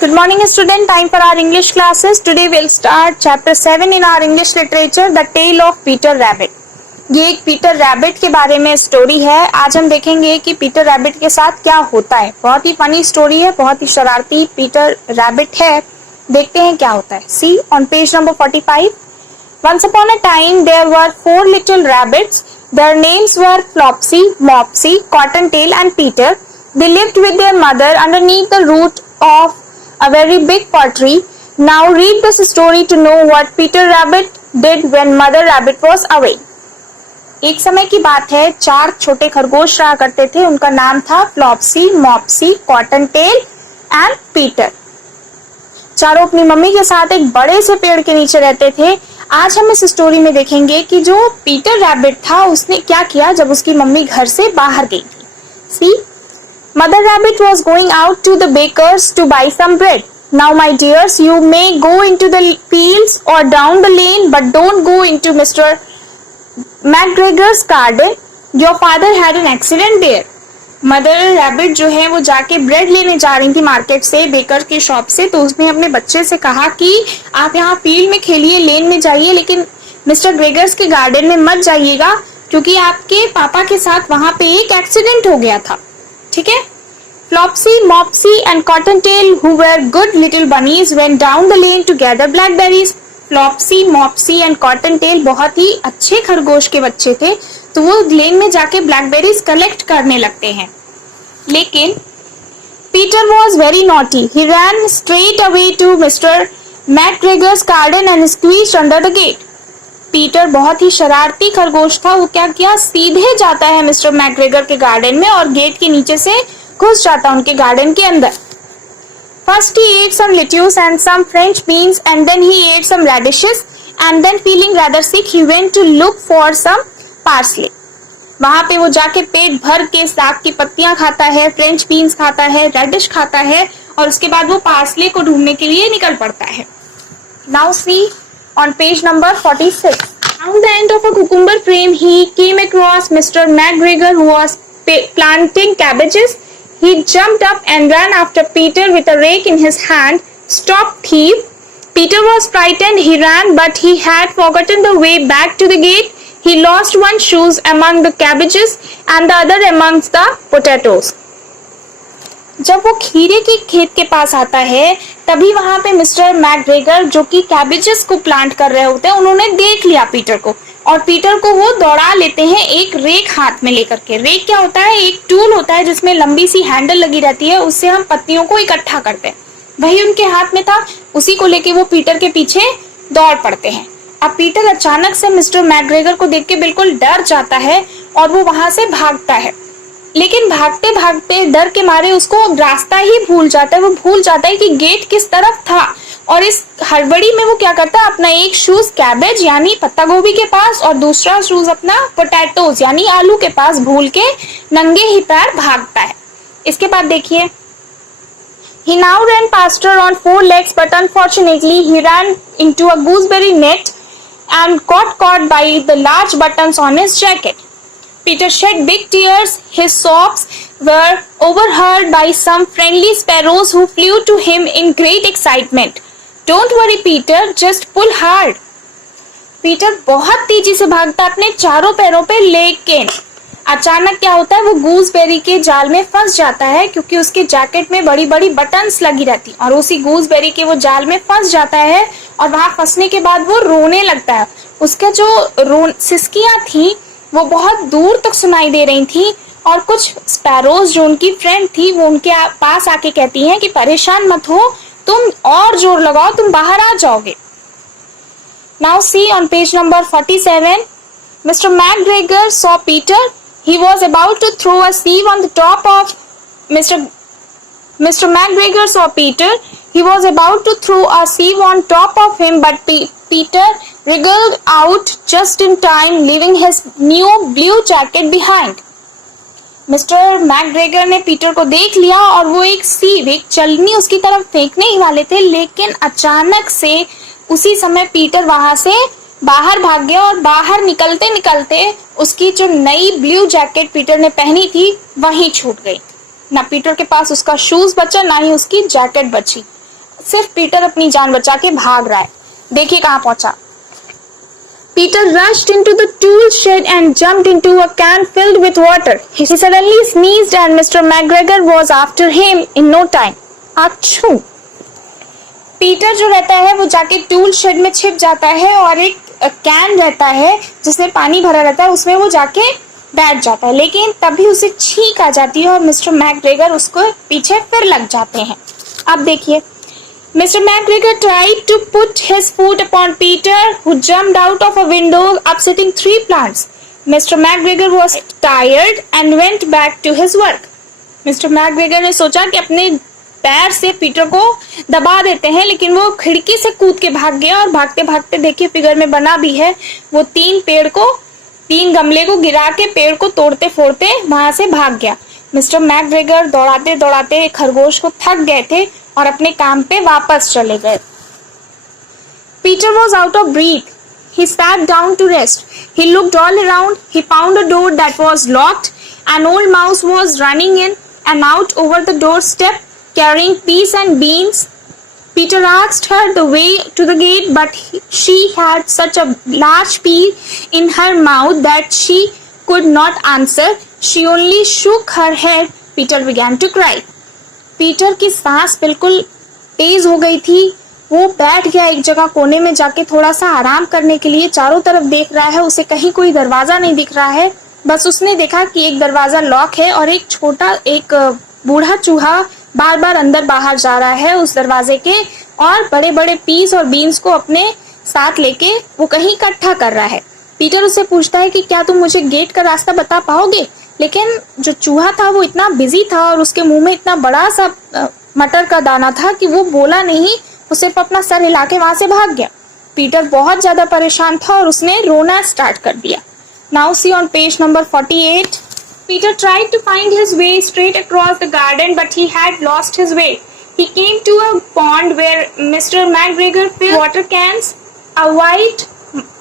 Good morning student, time for our English classes. Today we'll start chapter 7 in our English literature, The Tale of Peter Rabbit. ये एक Peter rabbit के बारे में story है। आज हम देखेंगे कि पीटर रैबिट के साथ क्या होता है। बहुत ही फनी स्टोरी है, बहुत ही शरारती पीटर रैबिट है। देखते हैं क्या होता है। See on page number 45. Once upon a time there were 4 little rabbits. Their names were Flopsy, Mopsy, Cottontail and Peter. They lived with their mother underneath the root of a very big fir tree. Now read this story to know what Peter Rabbit did when Mother Rabbit was away. एक समय की बात है, 4 छोटे खरगोश रहा करते थे। उनका नाम था फ्लॉप्सी, मॉप्सी, कॉटनटेल एंड पीटर। चारों अपनी मम्मी के साथ एक बड़े से पेड़ के नीचे रहते थे। आज हम इस स्टोरी में देखेंगे कि जो पीटर रैबिट था उसने क्या किया जब उसकी मम्मी घर से बाहर गई थी। सी, Mother Rabbit was going out to the baker's to buy some bread. Now, my dears, you may go into the fields or down the lane, but don't go into Mr. McGregor's garden. Your father had an accident there. Mother rabbit जो है वो जाके bread लेने जा रही थी market से, baker की शॉप से। तो उसने अपने बच्चे से कहा कि आप यहाँ फील्ड में खेलिए, लेन में जाइए, लेकिन मिस्टर ग्रेगर्स के गार्डन में मत जाइएगा क्योंकि आपके पापा के साथ वहां पे एक एक्सीडेंट हो गया था। ठीक है। Flopsy, Mopsy and Cottontail, who were good little bunnies, went down the lane to gather blackberries. Flopsy, Mopsy and Cottontail बहुत ही अच्छे खरगोश के बच्चे थे, तो वो लेन में जाके ब्लैकबेरीज कलेक्ट करने लगते हैं। लेकिन Peter was very naughty. He ran straight away to Mr. McGregor's garden and squeezed under the gate. Peter बहुत ही शरारती खरगोश था। वो क्या किया, सीधे जाता है मिस्टर मैकग्रेगर के गार्डन में और गेट के नीचे से घुस जाता उनके गार्डन के अंदर। First he ate some lettuce and some French beans and then he ate some radishes and then feeling rather sick he went to look for some parsley. वहां पे वो जाके पेट भर के साग की पत्तियां खाता है, फ्रेंच बीन्स खाता है, रेडिश खाता है और उसके बाद वो पार्सले को ढूंढने के लिए निकल पड़ता है। Now see on page number 46. Around the end of a cucumber frame he came across Mr. McGregor who was planting cabbages. He jumped up and ran after Peter with a rake in his hand. Stop, thief! Peter was frightened. He ran, but he had forgotten the way back to the gate. He lost one shoe among the cabbages and the other amongst the potatoes. जब वो खीरे के खेत के पास आता है तभी वहां पे मिस्टर मैकग्रेगर जो कि कैबेजेस को प्लांट कर रहे होते हैं, उन्होंने देख लिया पीटर को और पीटर को वो दौड़ा लेते हैं एक रेक हाथ में लेकर के। रेक क्या होता है, एक टूल होता है जिसमें लंबी सी हैंडल लगी रहती है, उससे हम पत्तियों को इकट्ठा करते हैं। वही उनके हाथ में था, उसी को लेके वो पीटर के पीछे दौड़ पड़ते हैं। अब पीटर अचानक से मिस्टर मैकग्रेगर को देख के बिल्कुल डर जाता है और वो वहां से भागता है, लेकिन भागते भागते डर के मारे उसको रास्ता ही भूल जाता है। वो भूल जाता है कि गेट किस तरफ था और इस हड़बड़ी में वो क्या करता है, अपना एक शूज कैबेज यानी पत्ता गोभी के पास और दूसरा शूज अपना पोटैटोज यानी आलू के पास भूल के नंगे ही पैर भागता है। इसके बाद देखिए, He now ran faster on 4 legs, but unfortunately he ran into a gooseberry net and got caught by the large buttons on his jacket. Peter shed big tears. His sobs were overheard by some friendly sparrows who flew to him in great excitement. Don't worry, Peter, just pull hard. Peter बहुत तेजी से भागता अपने चारों पैरों पे, लेकिन अचानक क्या होता है, वो गूसबेरी के जाल में फंस जाता है क्योंकि उसके जैकेट में बड़ी बड़ी बटन्स लगी रहती और उसी गूसबेरी के वो जाल में फंस जाता है और वहां फंसने के बाद वो रोने लगता है। उसका जो सिसकियां थी वो बहुत दूर तक सुनाई दे रही थी और कुछ स्पैरोज जो उनकी फ्रेंड थी वो उनके पास आके कहती हैं कि परेशान मत हो, तुम और जोर लगाओ, तुम बाहर आ जाओगे। Now see on page number 47. Mr. McGregor saw Peter. He was about to throw a sieve on the top of Mr. McGregor saw Peter. He was about to throw a sieve on top of him, but Peter wriggled out just in time, leaving his new blue jacket behind. Mister McGregor ने Peter को देख लिया और वो एक सीव, एक चलनी उसकी तरफ फेंकने ही वाले थे, लेकिन अचानक से उसी समय पीटर वहां से बाहर भाग गया और बाहर निकलते निकलते उसकी जो नई ब्लू जैकेट पीटर ने पहनी थी वहीं छूट गई। ना पीटर के पास उसका शूज बचा, ना ही उसकी जैकेट बची। सिर्फ पीटर अपनी जान बचा के भाग रहा है। देखिए कहाँ पहुंचा। Peter rushed into the tool shed and jumped into a can filled with water. He suddenly sneezed and Mr. McGregor was after him in no time. achoo! Peter जो रहता है वो जाके टूल शेड में छिप जाता है और एक कैन रहता है जिसमें पानी भरा रहता है, उसमें वो जाके बैठ जाता है, लेकिन तभी उसे छींक आ जाती है और मिस्टर मैकग्रेगर उसको पीछे फिर लग जाते हैं। अब देखिए, Mr. McGregor tried to put his foot upon Peter, who jumped out of a window, upsetting 3 plants. Mr. McGregor was tired and went back to his work. Mr. McGregor ने सोचा कि अपने पैर से पीटर को दबा देते हैं, लेकिन वो खिड़की से कूद के भाग गया और भागते भागते देखिए फिगर में बना भी है, वो 3 गमले को गिरा के पेड़ को तोड़ते फोड़ते वहां से भाग गया। मिस्टर मैकग्रेगर दौड़ाते दौड़ाते खरगोश को थक गए थे और अपने काम पे वापस चले गए। Peter was out of breath. He sat down to rest. He looked all around. He found a door that was locked. An old mouse was running in and out over the doorstep, carrying peas and beans. Peter asked her the way to the gate, but she had such a large pea in her mouth that she could not answer. She only shook her head. Peter began to cry. Peter की सांस बिल्कुल तेज हो गई थी। वो बैठ गया एक जगह कोने में जाके थोड़ा सा आराम करने के लिए। चारों तरफ देख रहा है, उसे कहीं कोई दरवाजा नहीं दिख रहा है। बस उसने देखा कि एक दरवाजा लॉक है और एक बूढ़ा चूहा बार बार अंदर बाहर जा रहा है उस दरवाजे के, और बड़े बड़े पीस और बीन्स को अपने साथ लेके वो कहीं इकट्ठा कर रहा है। पीटर उससे पूछता है कि क्या तुम मुझे गेट का रास्ता बता पाओगे, लेकिन जो चूहा था वो इतना बिजी था और उसके मुंह में इतना बड़ा सा मटर का दाना था कि वो बोला नहीं, वो सिर्फ अपना सर हिला के वहां से भाग गया। पीटर बहुत ज्यादा परेशान था और उसने रोना स्टार्ट कर दिया। Now see on page number 48. Peter tried to find his way straight across the garden, but he had lost his way. He came to a pond where Mr. McGregor filled water cans. A white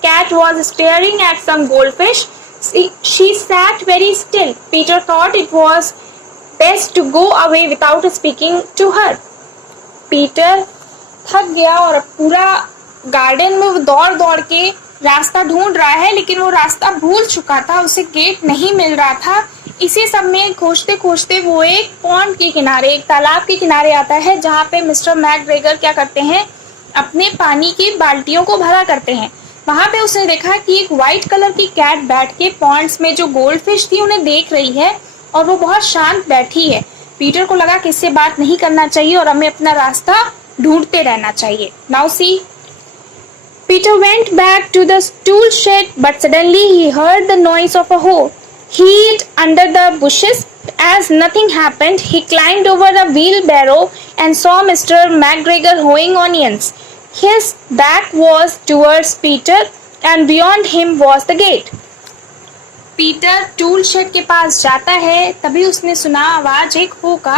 cat was staring at some goldfish. She sat very still. Peter thought it was best to go away without speaking to her. Peter थक गया और पूरा garden में वो दौड़ दौड़ के रास्ता ढूंढ रहा है, लेकिन वो रास्ता भूल चुका था, उसे गेट नहीं मिल रहा था। इसी सब में खोजते खोजते वो एक पॉन्ड के किनारे, एक तालाब के किनारे आता है, जहाँ पे मिस्टर मैकग्रेगर क्या करते हैं, अपने पानी की बाल्टियों को भरा करते हैं। वहां पे उसने देखा कि एक व्हाइट कलर की कैट बैठ के पॉन्ड्स में जो गोल्ड फिश थी उन्हें देख रही है और वो बहुत शांत बैठी है। पीटर को लगा कि इससे बात नहीं करना चाहिए और हमें अपना रास्ता ढूंढते रहना चाहिए। Now see, Peter went back to the tool shed, but suddenly he heard the noise of a hoe. He hid under the bushes. As nothing happened, he climbed over a wheelbarrow and saw Mr. McGregor hoeing onions. His back was towards Peter, and beyond him was the gate. Peter tool shed के पास जाता है, तभी उसने सुना आवाज एक हो का,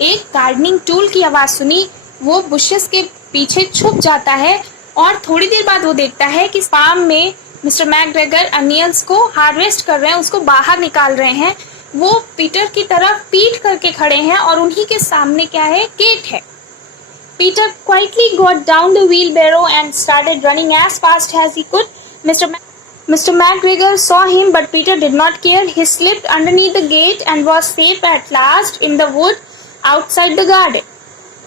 एक गार्डनिंग टूल की आवाज सुनी। वो बुशेस के पीछे छुप जाता है और थोड़ी देर बाद वो देखता है कि फार्म में मिस्टर मैकग्रेगर अनियंस को हार्वेस्ट कर रहे हैं, उसको बाहर निकाल रहे हैं। वो पीटर की तरफ पीठ करके खड़े हैं और उन्हीं के सामने क्या है, गेट है। Peter quietly got down the wheelbarrow and started running as fast as he could. Mr. McGregor saw him, but Peter did not care. He slipped underneath the gate and was safe at last in the wood outside the garden.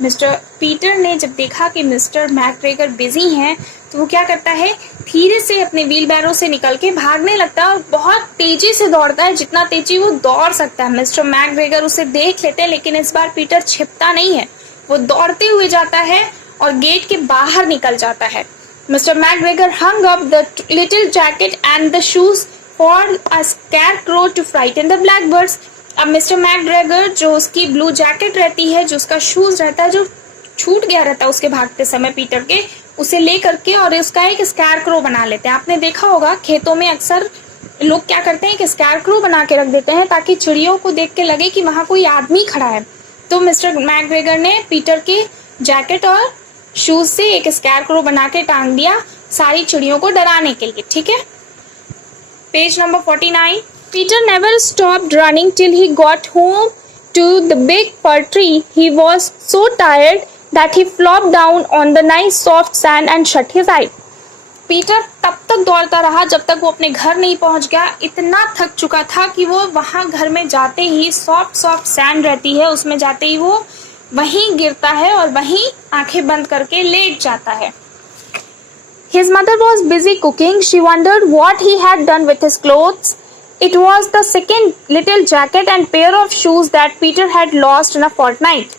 Mister Peter ने जब देखा कि mister McGregor busy हैं, तो वो क्या करता है, धीरे से अपने व्हील बैरो से निकल के भागने लगता है और बहुत तेजी से दौड़ता है, जितना तेजी वो दौड़ सकता है। मिस्टर मैकग्रेगर उसे देख लेते हैं, लेकिन इस बार पीटर छिपता नहीं है, वो दौड़ते हुए जाता है और गेट के बाहर निकल जाता है। Mister McGregor hung up the little jacket and the shoes for a scarecrow to frighten the blackbirds. अब मिस्टर मैकग्रेगर जो उसकी ब्लू जैकेट रहती है, जो उसका शूज रहता है, जो छूट गया रहता है उसके भागते समय पीटर के, उसे ले करके और उसका एक स्कैरक्रो बना लेते हैं। आपने देखा होगा खेतों में अक्सर लोग क्या करते हैं कि स्कैरक्रो बना के रख देते हैं ताकि चिड़ियों को देख के लगे कि वहां कोई आदमी खड़ा है। तो मिस्टर मैकग्रेगर ने पीटर के जैकेट और शूज से एक स्कैरक्रो बना के टांग दिया सारी चिड़ियों को डराने के लिए। ठीक है, page number 49. Peter never stopped running till he got home to the big fir tree. He was so tired that he flopped down on the nice soft sand and shut his eyes. Peter तब तक दौड़ता रहा जब तक वो अपने घर नहीं पहुंच गया। इतना थक चुका था कि वो वहां घर में जाते ही सॉफ्ट सॉफ्ट सैंड रहती है, उसमें जाते ही वो वहीं गिरता है और वहीं आंखें बंद करके लेट जाता है। His mother was busy cooking. She wondered what he had done with his clothes. It was the second little jacket and pair of shoes that Peter had lost in a fortnight.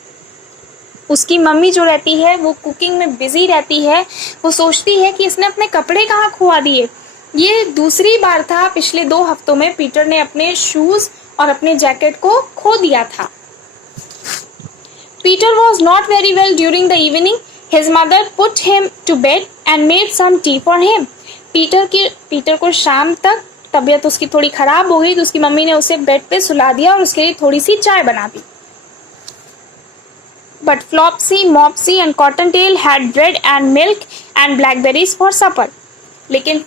उसकी mummy जो रहती है वो cooking में busy रहती है। वो सोचती है कि इसने अपने कपड़े कहाँ खुआ दिए। ये दूसरी बार था पिछले 2 हफ्तों में पीटर ने अपने शूज और अपने जैकेट को खो दिया था। Peter was not very well during the evening. His mother put him to bed and made some tea for him. Peter को शाम तक तबीयत उसकी थोड़ी खराब हो गई तो उसकी मम्मी ने उसे बेड पे सुला दिया और उसके लिए थोड़ी सी चाय बना दी। But Flopsy, Mopsy and Cottontail had bread and milk and blackberries for supper. लेकिन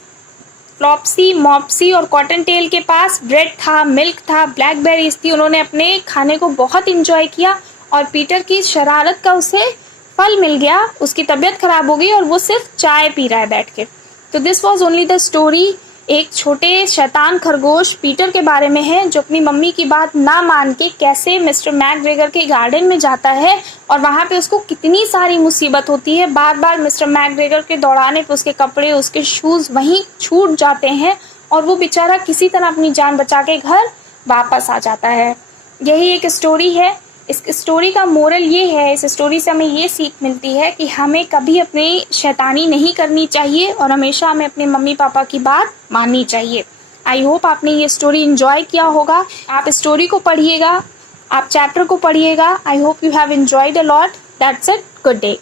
फ्लॉप्सी, मॉप्सी और कॉटनटेल के पास ब्रेड था, मिल्क था, ब्लैकबेरीज थी। उन्होंने अपने खाने को बहुत इंजॉय किया और पीटर की शरारत का उसे फल मिल गया। उसकी तबीयत खराब हो गई और वो सिर्फ चाय पी रहा है बैठ के। तो this was only the story. एक छोटे शैतान खरगोश पीटर के बारे में है जो अपनी मम्मी की बात ना मान के कैसे मिस्टर मैकग्रेगर के गार्डन में जाता है और वहाँ पे उसको कितनी सारी मुसीबत होती है। बार बार मिस्टर मैकग्रेगर के दौड़ाने पे उसके कपड़े, उसके शूज़ वहीं छूट जाते हैं और वो बेचारा किसी तरह अपनी जान बचा के घर वापस आ जाता है। यही एक स्टोरी है। इस स्टोरी का मोरल ये है, इस स्टोरी से हमें ये सीख मिलती है कि हमें कभी अपनी शैतानी नहीं करनी चाहिए और हमेशा हमें अपने मम्मी पापा की बात माननी चाहिए। आई होप आपने ये स्टोरी एंजॉय किया होगा। आप स्टोरी को पढ़िएगा, आप चैप्टर को पढ़िएगा। I hope you have enjoyed a lot. That's it. Good day.